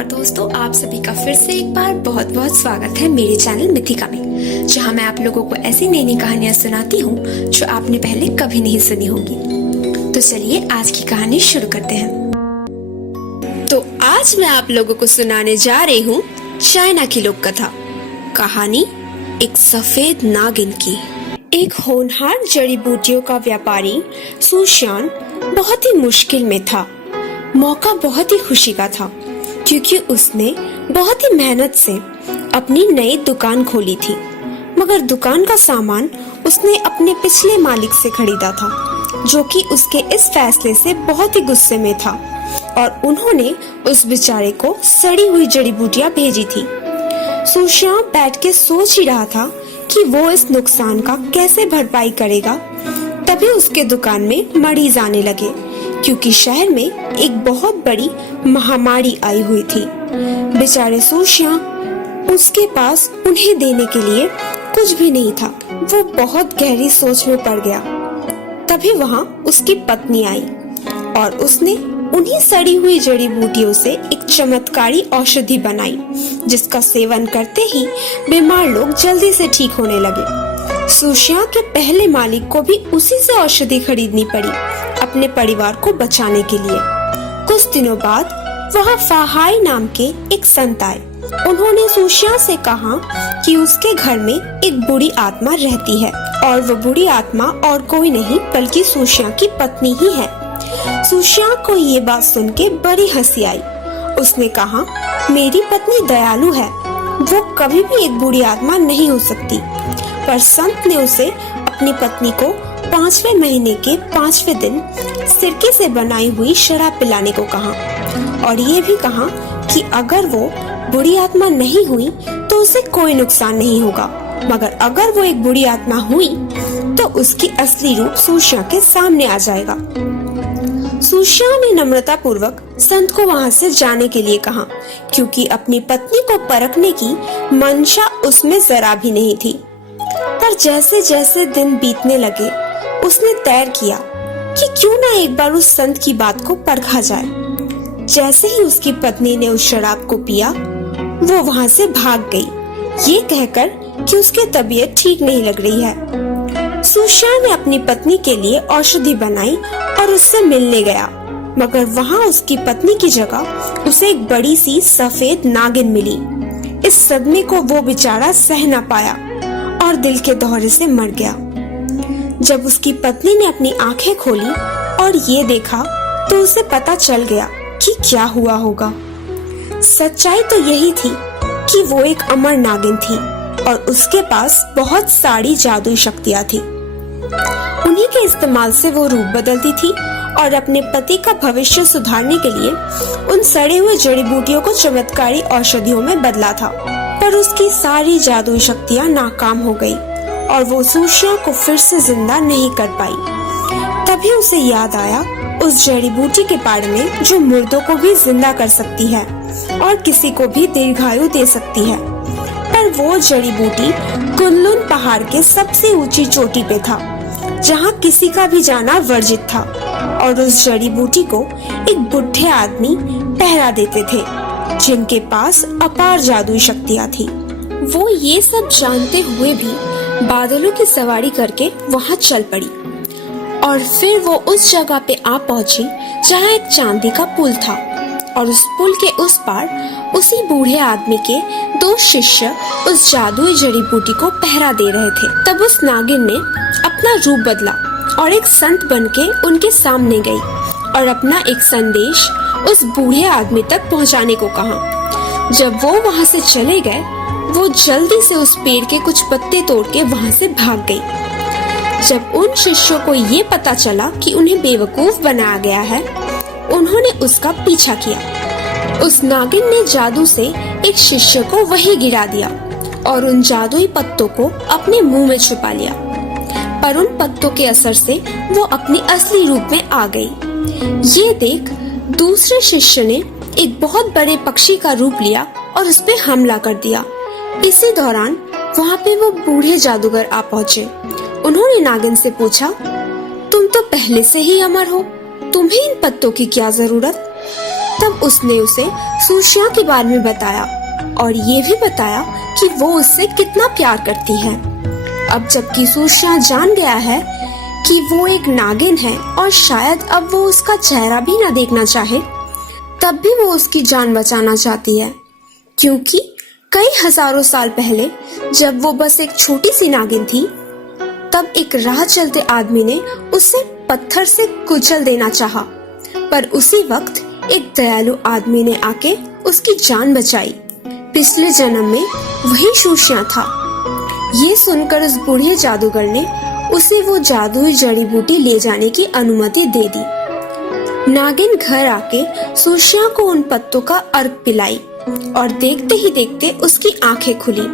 नमस्कार दोस्तों, आप सभी का फिर से एक बार बहुत बहुत स्वागत है मेरे चैनल मिथिका में, जहां मैं आप लोगों को ऐसी नई नई कहानियां सुनाती हूं जो आपने पहले कभी नहीं सुनी होंगी। तो चलिए आज की कहानी शुरू करते हैं। तो आज मैं आप लोगों को सुनाने जा रही हूँ चाइना की लोक कथा, कहानी एक सफेद नागिन की। एक होनहार जड़ी बूटियों का व्यापारी सुशियान बहुत ही मुश्किल में था। मौका बहुत ही खुशी का था क्योंकि उसने बहुत ही मेहनत से अपनी नई दुकान खोली थी, मगर दुकान का सामान उसने अपने पिछले मालिक से खरीदा था, जो कि उसके इस फैसले से बहुत ही गुस्से में था और उन्होंने उस बेचारे को सड़ी हुई जड़ी बूटियां भेजी थी। सुशियान बैठ के सोच ही रहा था कि वो इस नुकसान का कैसे भरपाई करेगा। तभी उसके दुकान में मरीज आने लगे क्योंकि शहर में एक बहुत बड़ी महामारी आई हुई थी। बेचारे सुशियान, उसके पास उन्हें देने के लिए कुछ भी नहीं था। वो बहुत गहरी सोच में पड़ गया। तभी वहाँ उसकी पत्नी आई और उसने उन्हीं सड़ी हुई जड़ी बूटियों से एक चमत्कारी औषधि बनाई, जिसका सेवन करते ही बीमार लोग जल्दी से ठीक होने लगे। सुशियान के पहले मालिक को भी उसी से औषधि खरीदनी पड़ी अपने परिवार को बचाने के लिए। कुछ दिनों बाद वहाँ फाहाई नाम के एक संत आए। उन्होंने सुशियान से कहा कि उसके घर में एक बुरी आत्मा रहती है और वो बुरी आत्मा और कोई नहीं बल्कि सुशियान की पत्नी ही है। सुशियान को ये बात सुन के बड़ी हंसी आई। उसने कहा, मेरी पत्नी दयालु है, वो कभी भी एक बुरी आत्मा नहीं हो सकती। पर संत ने उसे अपनी पत्नी को 5वें महीने के 5वें दिन सिरके से बनाई हुई शराब पिलाने को कहा और ये भी कहा कि अगर वो बुरी आत्मा नहीं हुई तो उसे कोई नुकसान नहीं होगा, मगर अगर वो एक बुरी आत्मा हुई तो उसकी असली रूप सुशियान के सामने आ जाएगा। सुशियान ने नम्रता पूर्वक संत को वहाँ से जाने के लिए कहा, क्योंकि अपनी पत्नी को परखने की मंशा उसमें जरा भी नहीं थी। पर जैसे जैसे दिन बीतने लगे, उसने तय किया कि क्यों ना एक बार उस संत की बात को परखा जाए। जैसे ही उसकी पत्नी ने उस शराब को पिया, वो वहाँ से भाग गई, ये कहकर कि उसकी तबीयत ठीक नहीं लग रही है। सुशियान ने अपनी पत्नी के लिए औषधि बनाई और उससे मिलने गया, मगर वहाँ उसकी पत्नी की जगह उसे एक बड़ी सी सफेद नागिन मिली। इस सदमे को वो बेचारा सह न पाया और दिल के दौरे से मर गया। जब उसकी पत्नी ने अपनी आंखें खोली और ये देखा तो उसे पता चल गया कि क्या हुआ होगा। सच्चाई तो यही थी कि वो एक अमर नागिन थी और उसके पास बहुत सारी जादुई शक्तियाँ थी। उन्हीं के इस्तेमाल से वो रूप बदलती थी और अपने पति का भविष्य सुधारने के लिए उन सड़े हुए जड़ी बूटियों को चमत्कारी औषधियों में बदला था। पर उसकी सारी जादुई शक्तियाँ नाकाम हो गई और वो सुशियान को फिर से जिंदा नहीं कर पाई। तभी उसे याद आया उस जड़ी बूटी के बारे में जो मुर्दों को भी जिंदा कर सकती है और किसी को भी दीर्घायु दे सकती है। पर वो जड़ी बूटी कुनलुन पहाड़ के सबसे ऊंची चोटी पे था, जहाँ किसी का भी जाना वर्जित था और उस जड़ी बूटी को एक बुढ़े आदमी पहरा देते थे, जिनके पास अपार जादुई शक्तियाँ थी। वो ये सब जानते हुए भी बादलों की सवारी करके वहाँ चल पड़ी और फिर वो उस जगह पे आ पहुँची जहाँ एक चांदी का पुल था और उस पुल के उस पार उसी बूढ़े आदमी के 2 शिष्य उस जादुई जड़ी बूटी को पहरा दे रहे थे। तब उस नागिन ने अपना रूप बदला और एक संत बनके उनके सामने गई और अपना एक संदेश उस बूढ़े आदमी तक पहुंचाने को कहा। जब वो वहां से चले गए, वो जल्दी से उस पेड़ के कुछ पत्ते तोड़ के वहां से भाग गई। जब उन शिष्यों को ये पता चला कि उन्हें बेवकूफ बनाया गया है, उन्होंने उसका पीछा किया। उस नागिन ने जादू से एक शिष्य को वहीं गिरा दिया और उन जादुई पत्तों को अपने मुंह में छुपा लिया। पर उन पत्तों के असर से वो अपनी असली रूप में आ गई। ये देख दूसरे शिष्य ने एक बहुत बड़े पक्षी का रूप लिया और उस पे हमला कर दिया। इसी दौरान वहाँ पे वो बूढ़े जादूगर आ पहुँचे। उन्होंने नागिन से पूछा, तुम तो पहले से ही अमर हो, तुम्हें इन पत्तों की क्या जरूरत? तब उसने उसे सूर्या के बारे में बताया और ये भी बताया कि वो उससे कितना प्यार करती है। अब जबकि सूर्या जान गया है कि वो एक नागिन है और शायद अब वो उसका चेहरा भी न देखना चाहे, तब भी वो उसकी जान बचाना चाहती है, क्योंकि कई हजारों साल पहले जब वो बस एक छोटी सी नागिन थी, तब एक राह चलते आदमी ने उसे पत्थर से कुचल देना चाहा, पर उसी वक्त एक दयालु आदमी ने आके उसकी जान बचाई। पिछले जन्म में वही सूर्या था। ये सुनकर उस बूढ़े जादूगर ने उसे वो जादुई जड़ी बूटी ले जाने की अनुमति दे दी। नागिन घर आके सूर्या को उन पत्तों का अर्घ पिलाई और देखते ही देखते उसकी आंखें खुली।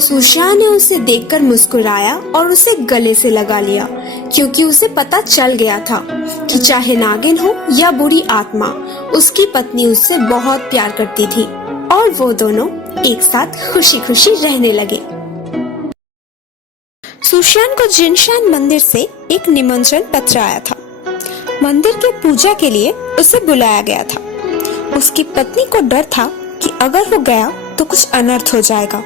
सूर्या ने उसे देखकर मुस्कुराया और उसे गले से लगा लिया, क्योंकि उसे पता चल गया था कि चाहे नागिन हो या बुरी आत्मा, उसकी पत्नी उससे बहुत प्यार करती थी और वो दोनों एक साथ खुशी खुशी रहने लगे। सूर्या को जिनशान मंदिर से एक निमंत्रण पत्र आया था। मंदिर के पूजा के लिए उसे बुलाया गया था। उसकी पत्नी को डर था कि अगर वो गया तो कुछ अनर्थ हो जाएगा,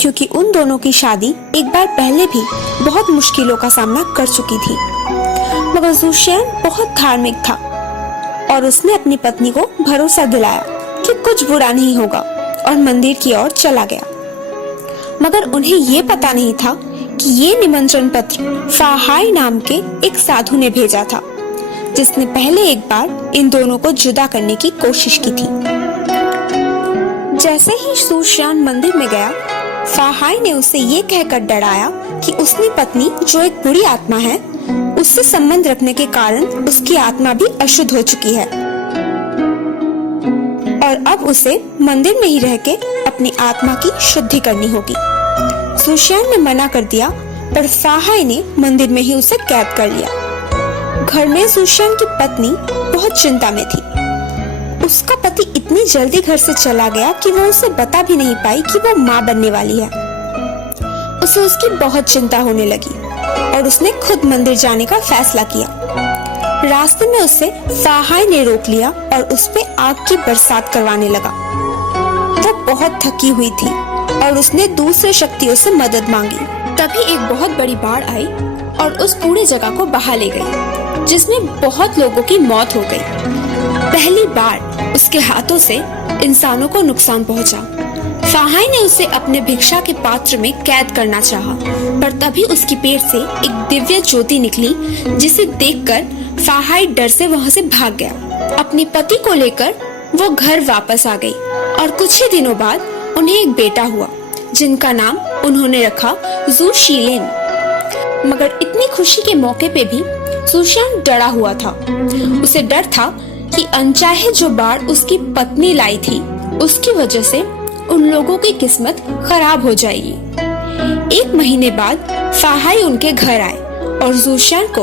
क्योंकि उन दोनों की शादी एक बार पहले भी बहुत मुश्किलों का सामना कर चुकी थी। मगर सूर्या बहुत धार्मिक था और उसने अपनी पत्नी को भरोसा दिलाया कि कुछ बुरा नहीं होगा और मंदिर की ओर चला गया। मगर उन्हें ये पता नहीं था कि ये निमंत्रण पत्र फाहाई नाम के एक साधु ने भेजा था, जिसने पहले एक बार इन दोनों को जुदा करने की कोशिश की थी। जैसे ही सूर्या मंदिर में गया, फाहाई ने उसे ये कहकर डराया कि उसकी पत्नी जो एक बुरी आत्मा है, उससे संबंध रखने के कारण उसकी आत्मा भी अशुद्ध हो चुकी है और अब उसे मंदिर में ही रह के अपनी आत्मा की शुद्धि करनी होगी। सूर्या ने मना कर दिया, पर फाहाई ने मंदिर में ही उसे कैद कर लिया। घर में सूर्या की पत्नी बहुत चिंता में थी। उसका पति इतनी जल्दी घर से चला गया कि वो उसे बता भी नहीं पाई कि वो माँ बनने वाली है। उसे उसकी बहुत चिंता होने लगी और उसने खुद मंदिर जाने का फैसला किया। रास्ते में उसे फाहाई ने रोक लिया और उस पे आग की बरसात करवाने लगा। वो बहुत थकी हुई थी और उसने दूसरे शक्तियों से मदद मांगी। तभी एक बहुत बड़ी बाढ़ आई और उस पूरी जगह को बहा ले गई, जिसमें बहुत लोगों की मौत हो गई। पहली बार उसके हाथों से इंसानों को नुकसान पहुंचा। फाहाई ने उसे अपने भिक्षा के पात्र में कैद करना चाहा, पर तभी उसकी पेट से एक दिव्य ज्योति निकली, जिसे देखकर फाहाई डर से वहां से भाग गया। अपने पति को लेकर वो घर वापस आ गई और कुछ ही दिनों बाद उन्हें एक बेटा हुआ, जिनका नाम उन्होंने रखा जू शीलेन। मगर इतनी खुशी के मौके पे भी सूर्या डरा हुआ था। उसे डर था कि अनचाहे जो बाढ़ उसकी पत्नी लाई थी, उसकी वजह से उन लोगों की किस्मत खराब हो जाएगी। एक महीने बाद फाहाई उनके घर आए और सूर्या को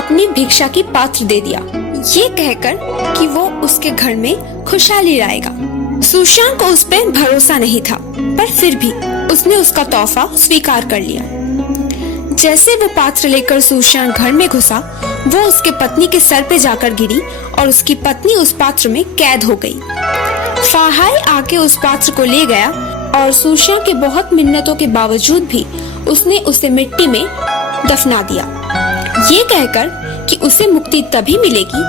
अपनी भिक्षा की पात्र दे दिया, ये कहकर कि वो उसके घर में खुशहाली लाएगा। सूर्या को उस पर भरोसा नहीं था, पर फिर भी उसने उसका तोहफा स्वीकार कर लिया। जैसे वो पात्र लेकर सूर्या घर में घुसा, वो उसके पत्नी के सर पे जाकर गिरी और उसकी पत्नी उस पात्र में कैद हो गई। फाहाई आके उस पात्र को ले गया और सूर्या के बहुत मिन्नतों के बावजूद भी उसने उसे मिट्टी में दफना दिया, ये कहकर कि उसे मुक्ति तभी मिलेगी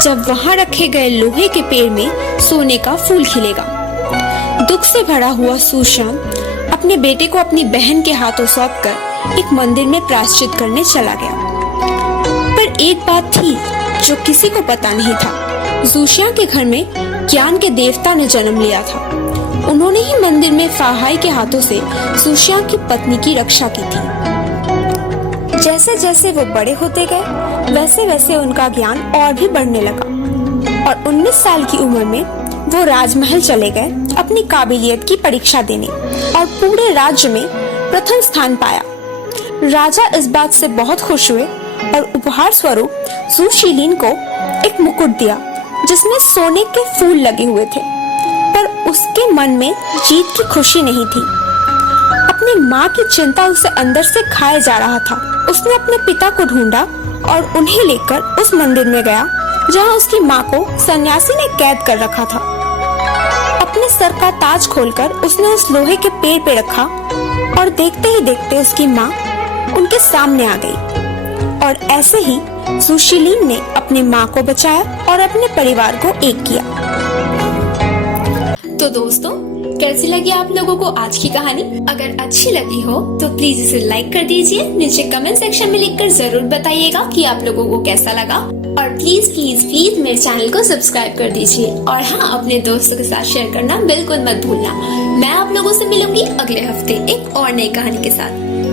जब वहाँ रखे गए लोहे के पेड़ में सोने का फूल खिलेगा। दुख से भरा हुआ सूर्या अपने बेटे को अपनी बहन के हाथों सौंपकर एक मंदिर में प्रायश्चित करने चला गया। पर एक बात थी जो किसी को पता नहीं था। सूर्या के घर में ज्ञान के देवता ने जन्म लिया था। उन्होंने ही मंदिर में फाहाई के हाथों से सूर्या की पत्नी की रक्षा की थी। जैसे जैसे वो बड़े होते गए, वैसे वैसे उनका ज्ञान और भी बढ़ने लगा और 19 साल की उम्र में वो राजमहल चले गए अपनी काबिलियत की परीक्षा देने और पूरे राज्य में प्रथम स्थान पाया। राजा इस बात से बहुत खुश हुए और उपहार स्वरूप जू शीलेन को एक मुकुट दिया, जिसमें सोने के फूल लगे हुए थे। पर उसके मन में जीत की खुशी नहीं थी। अपनी माँ की चिंता उसे अंदर से खाए जा रहा था। उसने अपने पिता को ढूंढा और उन्हें लेकर उस मंदिर में गया जहाँ उसकी माँ को सन्यासी ने कैद कर रखा था। अपने सर का ताज खोलकर उसने उस लोहे के पेड़ पे रखा और देखते ही देखते उसकी माँ उनके सामने आ गई। और ऐसे ही सुशीलीन ने अपनी माँ को बचाया और अपने परिवार को एक किया। तो दोस्तों, कैसी लगी आप लोगों को आज की कहानी? अगर अच्छी लगी हो तो प्लीज इसे लाइक कर दीजिए। नीचे कमेंट सेक्शन में लिखकर जरूर बताइएगा कि आप लोगों को कैसा लगा। और प्लीज प्लीज प्लीज मेरे चैनल को सब्सक्राइब कर दीजिए। और हाँ, अपने दोस्तों के साथ शेयर करना बिल्कुल मत भूलना। मैं आप लोगों से मिलूंगी अगले हफ्ते एक और नई कहानी के साथ।